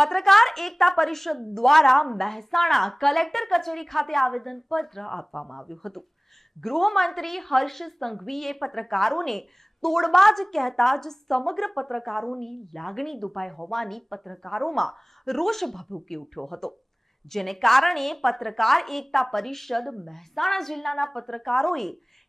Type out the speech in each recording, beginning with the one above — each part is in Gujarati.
પત્રકાર એકતા પરિષદ દ્વારા મહેસાણા કલેક્ટર કચેરી ખાતે આવેદન પત્ર આપવામાં આવ્યું હતું. ગૃહમંત્રી હર્ષ સંઘવીએ પત્રકારોને તોડબાજ કહેતા જ સમગ્ર પત્રકારોની લાગણી દુભાઈ હોવાની પત્રકારોમાં રોષ ભભૂકી ઉઠ્યો હતો. જેને કારણે પત્રકાર એકતા પરિષદ મહેસાણા જિલ્લાના પત્રકારોએ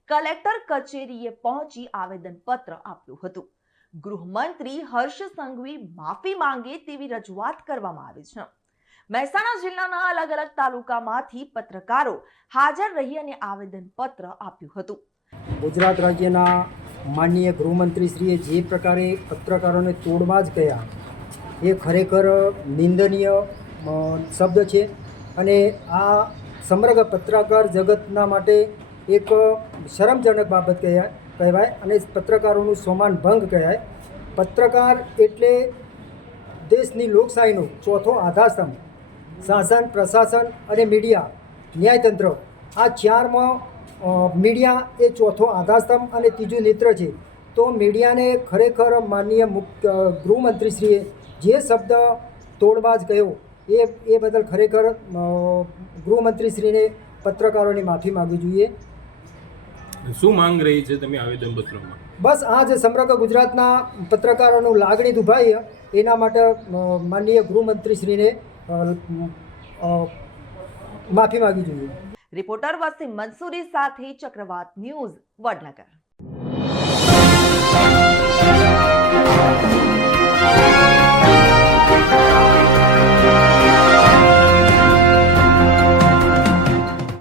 કલેક્ટર કચેરીએ પહોંચી આવેદનપત્ર આપ્યું હતું. ગૃહમંત્રી હર્ષ સંઘવી માફી માંગે તેવી રજૂઆત કરવામાં આવી છે. મહેસાણા જિલ્લાના અલગ અલગ તાલુકામાંથી પત્રકારો હાજર રહી અને આવેદનપત્ર આપ્યું હતું. ગુજરાત રાજ્યના માનનીય ગૃહમંત્રીશ્રીએ જે પ્રકારે પત્રકારોને તોડવા જ કહ્યા એ ખરેખર નિંદનીય શબ્દ છે અને આ સમગ્ર પત્રકાર જગતના માટે એક શરમજનક બાબત કહેવાય કહેવાય અને પત્રકારોનું સોમાન ભંગ કહેવાય. પત્રકાર એટલે દેશની લોકશાહીનો ચોથો આધારસ્તંભ. શાસન, પ્રશાસન અને મીડિયા, ન્યાયતંત્ર. આ ચારમાં મીડિયા એ ચોથો આધારસ્તંભ અને ત્રીજું નેત્ર છે. તો મીડિયાને ખરેખર માનનીય મુખ્ય ગૃહમંત્રીશ્રીએ જે શબ્દ તોડબાજ કહ્યો એ એ બદલ ખરેખર ગૃહમંત્રીશ્રીને પત્રકારોની માફી માગવી જોઈએ. શું માંગ રહી છે તમે આવેદનપત્રમાં બસ આ જે સમગ્ર ગુજરાતના પત્રકારોનું લાગણી દુભાઈ એના માટે માનનીય ગૃહમંત્રીશ્રીને માફી માગી જોઈએ. રિપોર્ટર વસીમ મંસૂરી સાથે ચક્રવાત ન્યૂઝ વડનગર.